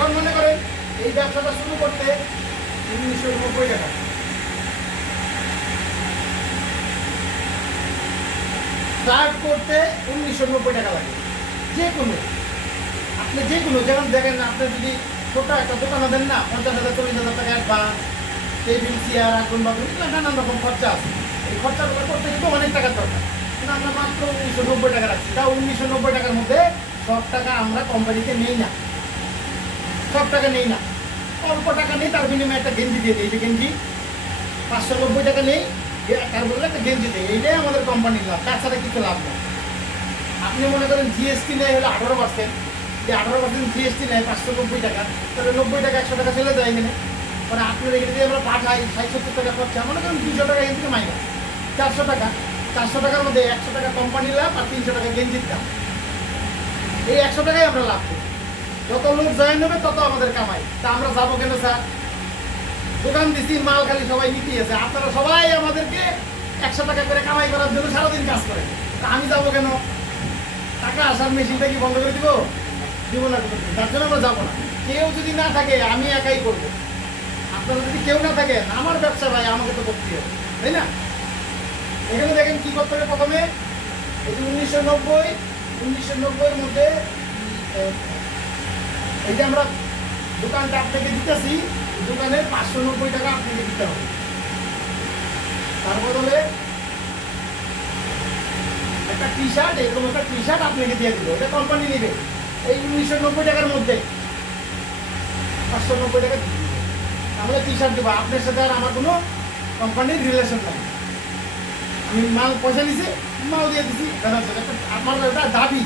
এখন মনে করেন এই ব্যবসাটা শুরু করতে 1990 টাকা, স্টার্ট করতে 1990 টাকা লাগে। যে কোনো আপনি যে কোনো যেমন দেখেন, আপনি যদি ছোট একটা দোকানে দেন না, 50,000 40,000 টাকা অ্যাডভান্স, টেবিল চেয়ার আগুন বাগুন এগুলো নানান রকম খরচা আছে। এই খরচাগুলো করতে কিন্তু অনেক টাকার দরকার, কিন্তু আমরা মাত্র 1990 টাকা রাখছি। তাও 1990 টাকার মধ্যে সব টাকা আমরা কোম্পানিতে নেই না, সব টাকা নেই না, অল্প টাকা নেই, তার বিনিময়ে একটা গেঞ্জি দিয়ে দিই। এই যে গেঞ্জি 590 টাকা নেই, তার বদলে একটা গেঞ্জি দেয়। এইটাই আমাদের কোম্পানির লাভ, তাছাড়া কিছু লাভ নেই। আপনি মনে করেন জিএসটি নেয় হলো 18%, যে 18% জিএসটি নেয় 590 টাকা, তাহলে 90 টাকা 100 টাকা চলে যায় এখানে। মানে আপনার এখানে যদি আমরা পাঠাই 60-70 টাকা খরচা, মনে করেন 200 টাকা এখান থেকে মাইনাস 400 টাকা। 400 টাকার মধ্যে 100 টাকা কোম্পানির লাভ আর 300 টাকা গেঞ্জির দাম। এই 100 টাকাই আমরা লাভ করি। যত লোক জয়েন হবে তত আমাদের কামাই। তা আমরা যাবো কেন স্যার? দোকান দিচ্ছি, মাল খালি সবাই নিতেই আছে, আপনারা সবাই আমাদেরকে 100 টাকা করে কামাই করার জন্য সারাদিন কাজ করেন। তা আমি যাবো কেন? টাকা আসার মেশিনটা কি বন্ধ করে দিব? দিব না, তার জন্য আমরা যাবো না। কেউ যদি না থাকে আমি একাই করবো, আপনারা যদি কেউ না থাকেন, আমার ব্যবসা ভাই, আমাকে তো করতে হবে, তাই না? এখানে দেখেন কি করতে হবে প্রথমে। এই যে 1990-1990-এর মধ্যে এই যে আমরা দোকানটা আপনাকে দিতেছি, দোকানের 590 টাকা আপনাকে দিতে হবে। তার বদলে একটা টি শার্ট, এরকম একটা টি শার্ট আপনাকে দিয়ে দিল, এটা কোম্পানি নেবে। এই 1990 টাকার মধ্যে 590 টাকা দিয়ে দিবে, তাহলে টি শার্ট দেবো। আপনার সাথে আর আমার কোনো কোম্পানির রিলেশন নাই। আমি মাল পয়সা নিছি, মাল দিয়ে দিছি, আমার এটা দাবি,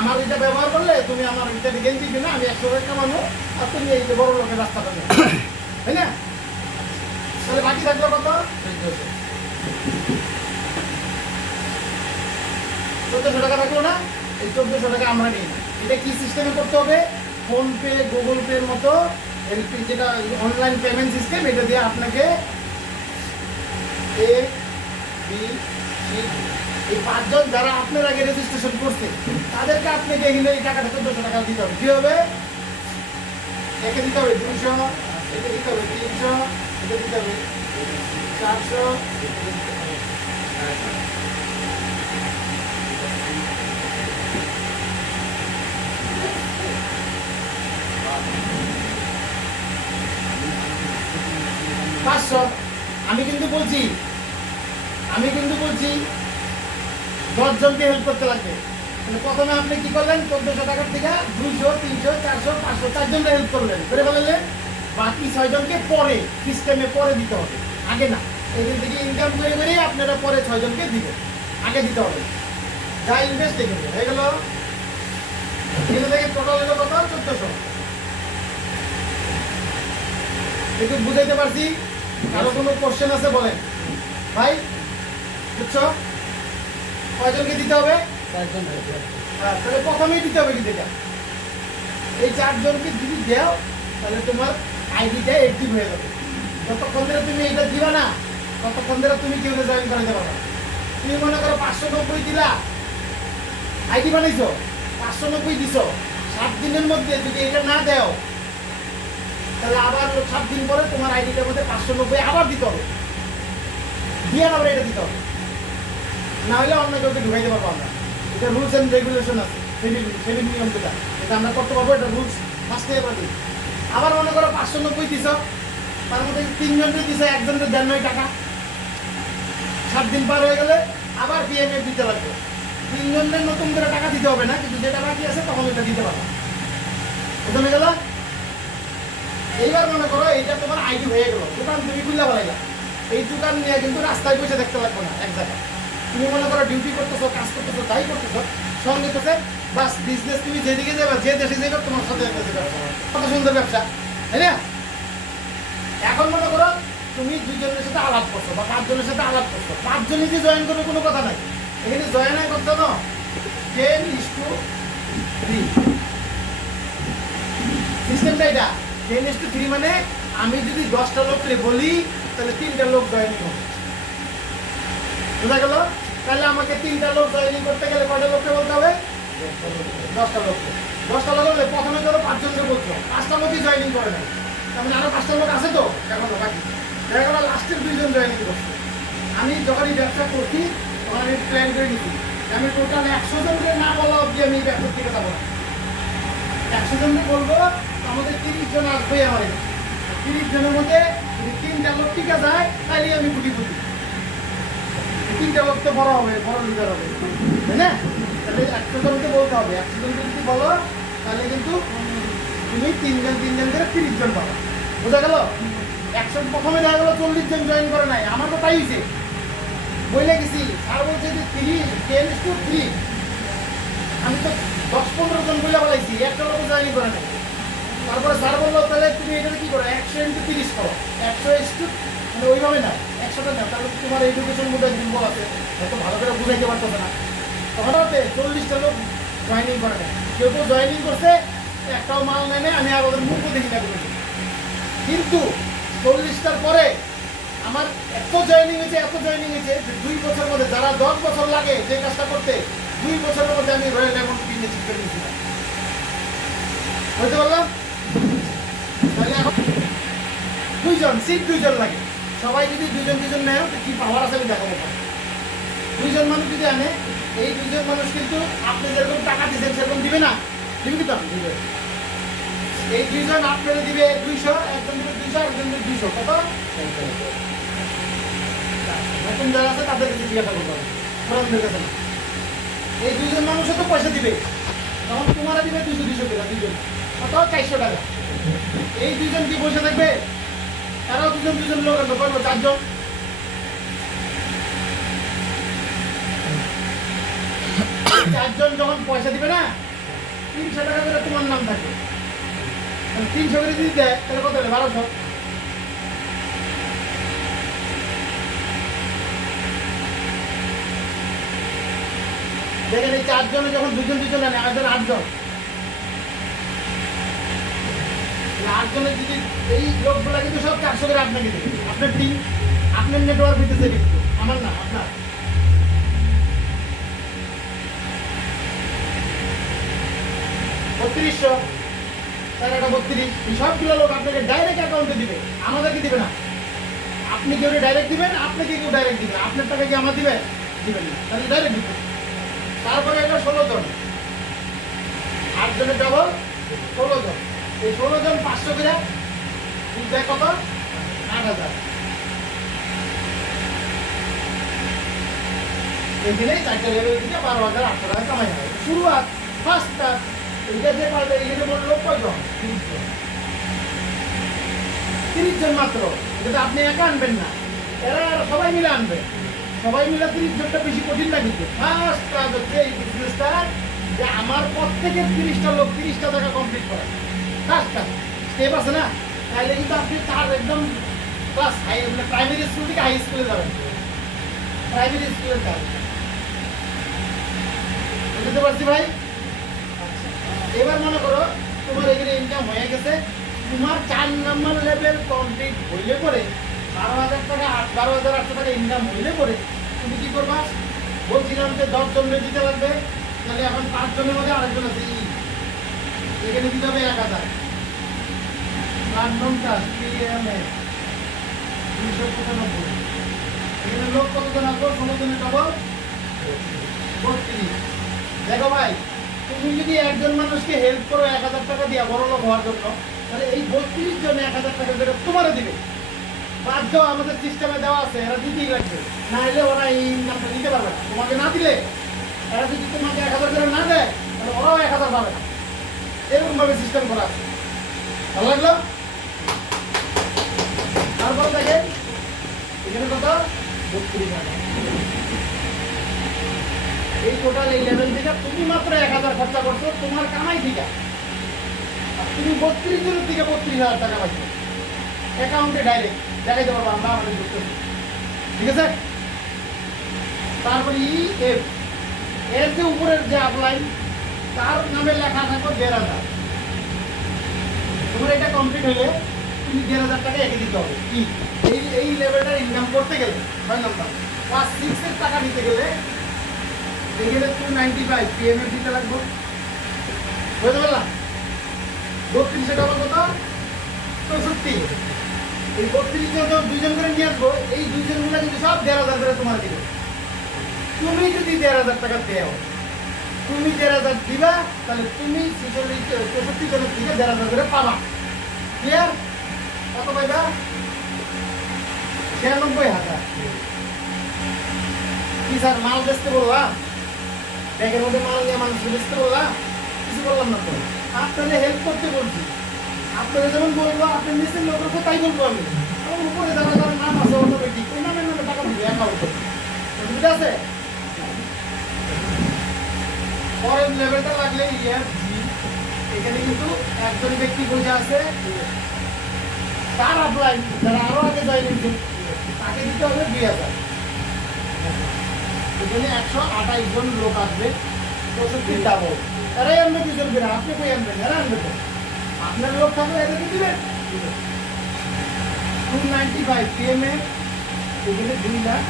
আমার এটা ব্যবহার করলে তুমি আমার এটা গেঞ্জি কিনা আমি 100 টাকা কামানো, আর তুমি এই যে বড় লোকের রাস্তাটা নেবে, তাই না? তাহলে বাকি থাকলো কত? 1400 টাকা থাকলো না? এই 1400 টাকা আমরা নিই না। এটা কি সিস্টেমে করতে হবে? ফোনপে, গুগল পের মতো যেটা অনলাইন পেমেন্ট সিস্টেম, এটা দিয়ে আপনাকে এ বি সি এই 5 জন যারা আপনার আগে রেজিস্ট্রেশন করছে, তাদেরকে আপনাকে এখানে এই টাকাটা 1400 টাকা দিতে হবে। কি হবে? একে দিতে হবে 200, একে দিতে হবে 300, একে দিতে হবে 400, 500। আমি কিন্তু বলছি 10 জনকে হেল্প করতে লাগবে। প্রথমে আপনি কি করলেন? 1400 টাকার থেকে 200, 300, 400, 500 4 জনকে হেল্প করলেন, করে ফেললেন। বাকি 6 জনকে পরে সিস্টেমে পরে দিতে হবে, আগে না। এখান থেকে ইনকাম করে করে আপনারা পরে 6 জনকে দিবেন, আগে দিতে হবে। যা ইনভেস্ট দেখবেন হয়ে গেল। এখানে থেকে টোটাল হলো কত? 1400। একটু বুঝাইতে পারছি? কারো কোনো কোশ্চেন আছে বলেন ভাই? বুঝছো? কয়জনকে দিতে হবে? 4 জন। হ্যাঁ, তাহলে প্রথমেই দিতে হবে কি এটা? এই 4 জনকে যদি দাও, তাহলে তোমার আইডিটা অ্যাক্টিভ হয়ে যাবে। যতক্ষণ ধরে তুমি এটা দিবা না, ততক্ষণ ধরে তুমি কেউ জয়েন করাতে পারবে না। তুমি মনে করো 590 দিলা, আইডি বানাইছো, 590 দিছো, 7 দিনের মধ্যে যদি এটা না দাও, তাহলে আবার 7 দিন পরে তোমার আইডিটার মধ্যে 590 আবার দিতে হবে, দিয়ে আবার এটা দিতে হবে, না হলে অন্য কাউকে ঢুকাইতে পারবো আমরা। এটা রুলস অ্যান্ড রেগুলেশন আছে, সেদিন নিয়ম যেটা, এটা আমরা করতে পারবো। এটা রুলস ফার্স্টে এবার দিই। আবার মনে করো 590 দিছ, তার মধ্যে 3 জনকে দিছে, একজনকে 92 টাকা। 7 দিন পার হয়ে গেলে আবার পিএমএফ দিতে লাগবে। 3 জনের নতুন করে টাকা দিতে হবে না, কিন্তু যেটা বাকি আছে তখন এটা দিতে পারবে। বুঝে গেল? এইবার মনে করো এইটা তোমার আইডি হয়ে গেল, দোকান তুমি খুললা বলাইলা। এই দোকান নিয়ে কিন্তু রাস্তায় বসে দেখতে লাগবে না, এক জায়গায়। তুমি মনে করো ডিউটি করতেছো, কাজ করতেছো, তাই করতেছো, সঙ্গে তো বাস বিজনেস তুমি যেদিকে যাবে, যে দেশে যাবে, তোমার সাথে কত সুন্দর ব্যবসা, তাই না? এখন মনে করো তুমি 2 জনের সাথে আলাপ করছো বা 5 জনের সাথে আলাপ করছো, 5 জনই যে জয়েন করবে কোনো কথা নাই। এখানে জয়েন হয় করতো না 10:3 সিস্টেমটা। এটা 10:3 মানে আমি যদি 10টা লোককে বলি, তাহলে 3টা লোক জয়েনিং হবে। বোঝা গেল? তাহলে আমাকে 3টা লোক জয়েনিং করতে গেলে কয়টা লোককে বলতে হবে? 10টা লোককে। 10টা লোক হলে প্রথমে ধরো 5 জনকে বলছো, 5টা লোকই জয়েনিং করে নাই, তার মানে আরো 5টা লোক আছে তো এখনো বাকি, দেখা গেল লাস্টের 2জন জয়েনিং করছে। আমি যখনই ব্যবসা করছি তখন আমি প্ল্যান করে নিচ্ছি আমি টোটাল 100 জনকে না বলা অব্দি আমি ব্যবসার থেকে যাবো না। 100 জনকে বলবো, আমাদের 30 জন আসবেই আমার এখানে। 30 জনের মধ্যে যদি 3টা লোক টিকা যায় তাহলে আমি গুটি গুটি 3টা লোক তো বড় হবে, বড় লিডার হবে, তাই না? তাহলে 100 জনকে বলতে হবে। 100 জনকে যদি বলো তাহলে কিন্তু তুমি 3 জন করে 30 জন পাবা। বোঝা গেল? 100 প্রথমে দেখা গেলো 40 জন জয়েন করে নাই, আমার তো তাই হয়েছে, বলে গেছি স্যার বলছে যে 10:3 আমি তো 10-15 জন বলে বলাইছি, একটা লোক জয়েন করে নাই। তারপরে স্যার বললো তাহলে তুমি এটা কি করো 100x30 করো, 100 মানে ওইভাবে না 100টা না, তাহলে তোমার এডুকেশন বোধহয় দুর্বল আছে, হয়তো ভালো করে বুঝাইতে পারতেছে না। তখন হতে 40টা লোক জয়েনিং করে নেয়, কেউ কেউ জয়েনিং করছে একটাও মাল নেয়, আমি আর ওদের মুখও দেখি না কোনো। কিন্তু 40টার পরে আমার এত জয়েনিং হয়েছে যে 2 বছরের মধ্যে যারা 10 বছর লাগে যে কাজটা করতে, 2 বছরের মধ্যে আমি রয়্যাল ডায়মন্ড কিনে ঠিক করে নিয়েছিলাম। বুঝতে পারলাম? তাহলে এখন 2 জন লাগে, সবাই যদি 2 জন নেয় কি পাওয়ার আছে আমি দেখাবো। 2 জন মানুষ যদি আনে, এই 2 জন মানুষ কিন্তু আপনি যেরকম টাকা দিচ্ছেন সেরকম দিবে না, দিবে কি? তো দিবে। এই 2 জন আপনারা দিবে 200, একজন দিবে 200, একজন দিবে 200, কত? নতুন যারা আছে তাদের কাছে জিজ্ঞাসা করতে হবে, পুরানদের কাছে না। এই 2 জন মানুষও তো পয়সা দিবে, তখন তোমারা দিবে 200 টাকা, 2 জন কত? 400 টাকা। এই 2 জন কি পয়সা থাকবে? তারাও 2 জন লোক আনবে, করবো 4 জন। এই 4 জন যখন পয়সা দিবে না, 300 টাকা করে তোমার নাম থাকবে। 300 করে যদি দেয় তাহলে কত হবে? 1200। দেখেন এই 4 জনে যখন 2 জন আনে, আর 8 জন, 8 জনের যদি এই লোকগুলা কিন্তু সব 400 করে আপনাকে দেবে। আপনার টিম, আপনার নেটওয়ার্ক দিতেছে কিন্তু, আমার না, আপনার। $3200, তার একটা 32, এই সবগুলো লোক আপনাকে ডাইরেক্ট অ্যাকাউন্টে দিবে, আমাদেরকে দিবে না। আপনি কেউ ডাইরেক্ট দিবেন, আপনাকে কেউ ডাইরেক্ট দিবে, আপনার টাকা কি আমার দিবে? দিবেন না, তাহলে ডাইরেক্ট দিবে। তারপরে এটা 16 জন, 8 জনের ডাবল 16 জন, এই 16 জন 500 করে দেয়, কত? 8,000। এখানে 4টা লেভেল থেকে 12,800 টাকা কামাই হয়। শুরুয়াত ফার্স্টটা এইটা যে পারবে, এখানে বলল লোক কয়জন? 30 জন মাত্র। এটা আপনি একা আনবেন না, এরা সবাই মিলে আনবে, সবাই মিলে 30 জনটা বেশি কঠিন না। কিন্তু ফার্স্ট কাজ হচ্ছে এই বিজনেসটা, যে আমার প্রত্যেকের 30টা লোক 30টা টাকা কমপ্লিট করে। ফার্স্ট কাজ স্টেপ আছে না, তাইলে কিন্তু আপনি তার একদম ক্লাস হাই, মানে প্রাইমারি স্কুল থেকে হাই স্কুলে যাবেন, প্রাইমারি স্কুলের কাজ। বুঝতে পারছি ভাই? এবার মনে করো তোমার এখানে ইনকাম হয়ে গেছে, তোমার 4 নম্বর লেভেল কমপ্লিট হইলে পরে 12,000 টাকা, 12,800 টাকা ইনকাম হইলে পরে তুমি কি করবা? বলছিলাম যে 10 জন দিতে লাগবে, তাহলে এখন 5 জনের মধ্যে আরেকজন আছে, এখানে দিতে হবে 1,000। প্ল্যাটফর্ম কাজ PMS 295, এখানে লোক কতজন আসবো? 16 জনের ডবল 32। দেখো ভাই, তুমি যদি একজন মানুষকে হেল্প করো 1,000 টাকা দিয়ে বড় লোক হওয়ার জন্য, তাহলে এই 32 জন 1,000 টাকা করে তোমারও দিবে। বাধ্য, আমাদের সিস্টেমে দেওয়া আছে, এরা দিতেই লাগবে, না হলে ওরা এই ইনকামটা দিতে পারবে না। তোমাকে না দিলে, এরা যদি তোমাকে 1,000 করে না দেয়, তাহলে ওরাও 1,000 পাবে না। এরকম ভাবে সিস্টেম করা আছে। ভালো লাগলো? তারপরে দেখেন এখানে কত? 32,000। এই টোটাল এই লেভেল থেকে তুমি মাত্র 1,000 খরচা করছো তোমার কামাই থেকে, তুমি 32 জনের থেকে 32,000 টাকা পাইছো অ্যাকাউন্টে ডাইরেক্ট দেখাইতে পারবো আমরা আমাদের করতেছি। ঠিক আছে? তারপরে EF এর যে উপরের যে আপলাইন, তার নামে লেখা থাকো 1,500। তোমার এটা কমপ্লিট হলে তুমি 1,500 টাকা একে দিতে হবে। কি এই লেভেলটা ইনকাম করতে গেলে 6 নম্বর ক্লাস 6 এর টাকা দিতে গেলে এখানে 295 PMF দিতে লাগবে। বুঝতে পারলাম? 32 টাকা কত? 64। এই 32 জন যখন 2 জন করে নিয়ে আসবো, এই 2 জন মিলে কিন্তু সব 1,500 করে তোমার দিবে। তুমি যদি 1,500 টাকা দেও, তুমি 1,500 দিবা, তাহলে তুমি 64 জনের থেকে 1,500 করে পাবা। ক্লিয়ার? কত পাইবা? 96,000। কি স্যার মাল বেচতে বললাম? ব্যাগের মধ্যে মাল নিয়ে মানুষ বেচতে বললাম? কিছু বললাম না তো। আপনাদের হেল্প করতে বলছি। আপনাদের যেমন বলবো, আপনার নিচের লোকের তাই বলবো আমি। আমার উপরে যারা যারা নাম আছে অটোমেটিক, ওই নামের নামে টাকা দিবে অ্যাকাউন্টে। ঠিক আছে? পরের লেভেলটা লাগলে এখানে কিন্তু একজন ব্যক্তি বসে আছে, তার আপলাইন যারা আরো আগে জয়েন হয়েছে তাকে দিতে হবে 2,000। এখানে 128 জন লোক আসবে, 64 ডাবল। তারাই আনবে 2 জন করে, আপনি কই আনবেন? এরা আনবে তো। আপনার লোক থাকলে এদেরকে দিবেন। 295 পিএমএ এখানে 2 লাখ।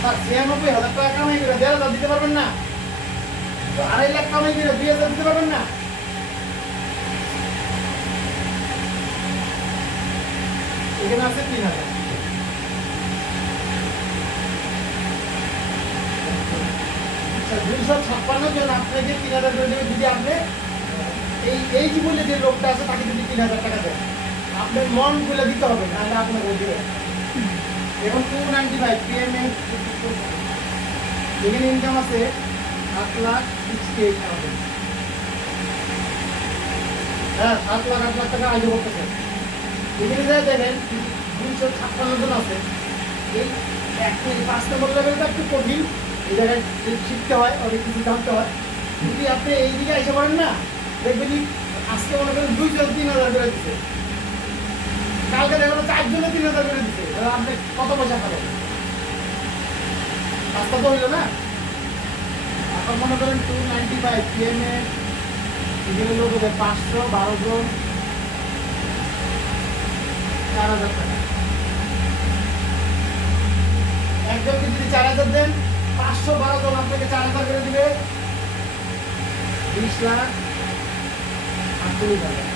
স্যার 96,000 টাকা কামাই করে 1,500 দিতে পারবেন না? তো 2.5 লাখ কামাই করে 2,000 দিতে পারবেন না? এখানে আছে 3,000। 256 জন আপনাকে 3,000 করে দেবে যদি আপনি এই জীবনে যে লোকটা আছে তাকে যদি 3,000 টাকা দেন, আপনার মন খুলে দিতে হবে, নাহলে আপনার দেবে। এখন 295 পিএমএ এখানে ইনকাম আছে 8,68,000। হ্যাঁ, 7,00,000 টাকা আগে করতেছে। এখানে যাই দেখেন 256 জন আছে। এই 5 নম্বর লেভেলটা একটু কঠিন, এই জায়গায় শিখতে হয়, অনেক কিছু জানতে হয়। যদি আপনি এই দিকে এসে পড়েন না, দেখবেন আজকে মনে করেন 2 জন 3,000 করে দিচ্ছে, কালকে দেখবেন 4 জনে 3,000 করে দিচ্ছে, তাহলে আপনি কত পয়সা পাবেন? রাস্তা তো হইল না। এখন মনে করেন 295 পিএমএ এখানে লোক হবে 512 জন, 4,000 টাকা। একজনকে যদি 4,000 দেন, 512 জন আপনাকে 4,000 করে দিবে, 20,48,000।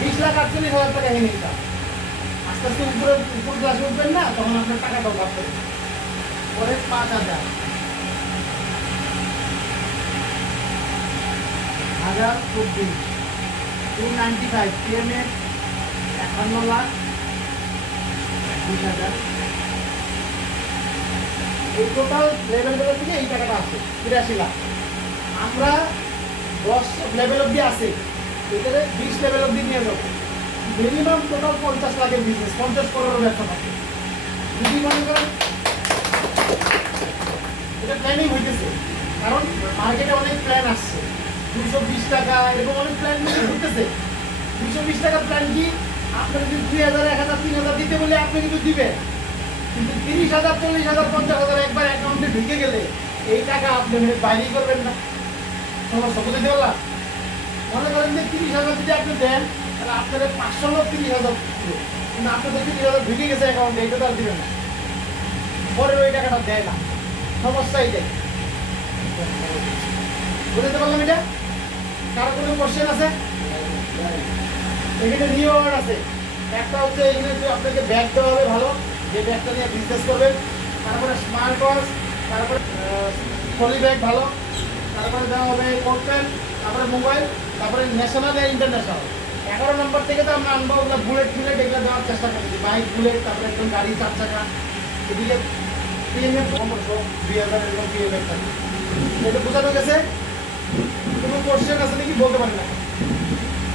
20,48,000 টাকা এনে নিতাম। আস্তে আস্তে উপর ক্লাসে উঠবেন না, তখন আপনার টাকাটাও বাড়তে হবে। পরে 5,000, 1,024, 295 পিএমএ 51,20,000। এই টোটাল লেভেলগুলো থেকে এই টাকাটা আছে 83 লাখ। আমরা 10 লেভেল অব্দি আছে, এটারে 20 লেভেল অব্দি নিয়ে যাবো। মিনিমাম টোটাল 50 লাখের বিজনেস, 50 করোড়ের ব্যবসা থাকে। যদি মনে করেন এটা প্ল্যানিং হইতেছে, কারণ মার্কেটে অনেক প্ল্যান আসছে, 220 টাকা এরকম অনেক প্ল্যান ঘুরতেছে। 220 টাকার প্ল্যান কি? আপনার যদি 2,000, 1,000, 3,000 দিতে বলে আপনি কিন্তু দিবেন, কিন্তু 30,000, 40,000, 50,000 একবার অ্যাকাউন্টে ঢুকে গেলে এই টাকা আপনি বাইরেই করবেন না। সমস্যা বুঝতে পারলাম? মনে করেন যে 30,000 যদি আপনি দেন, তাহলে আপনাদের 500 লোক 30,000 দিবে, কিন্তু আপনাদের 30,000 ঢুকে গেছে অ্যাকাউন্টে, এটা তো আর দিবেন না, পরে ওই টাকাটা দেয় না। সমস্যা এটাই। বুঝতে পারলাম এটা? কারো কোনো কোশ্চেন আছে? এখানে নিউ ওয়ার্ড আছে। একটা হচ্ছে এখানে যে আপনাকে ব্যাগ দেওয়া হবে ভালো, যে ব্যাগটা নিয়ে বিজনেস করবেন। তারপরে স্মার্ট ওয়াচ, তারপরে ট্রলি ব্যাগ ভালো, তারপরে দেওয়া হবে কোট প্যান্ট, তারপরে মোবাইল, তারপরে ন্যাশনাল আর ইন্টারন্যাশনাল। 11 নম্বর থেকে তো আমরা আনবো ওগুলো বুলেট ফুলেট এগুলো দেওয়ার চেষ্টা করছি, বাইক বুলেট, তারপরে একদম গাড়ি 4 চাকা। এদিকে পিএমএফ 2,000 এরকম পিএমএফ থাকে। এটা বোঝানো গেছে? কোনো কোশ্চেন আছে নাকি বলতে পারেন না?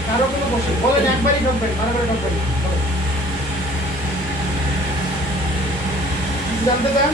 কারো কোনো কোশ্চেন বলেন, একবারই কোম্পানি, বারবার কোম্পানি বলেন, জানতে চান?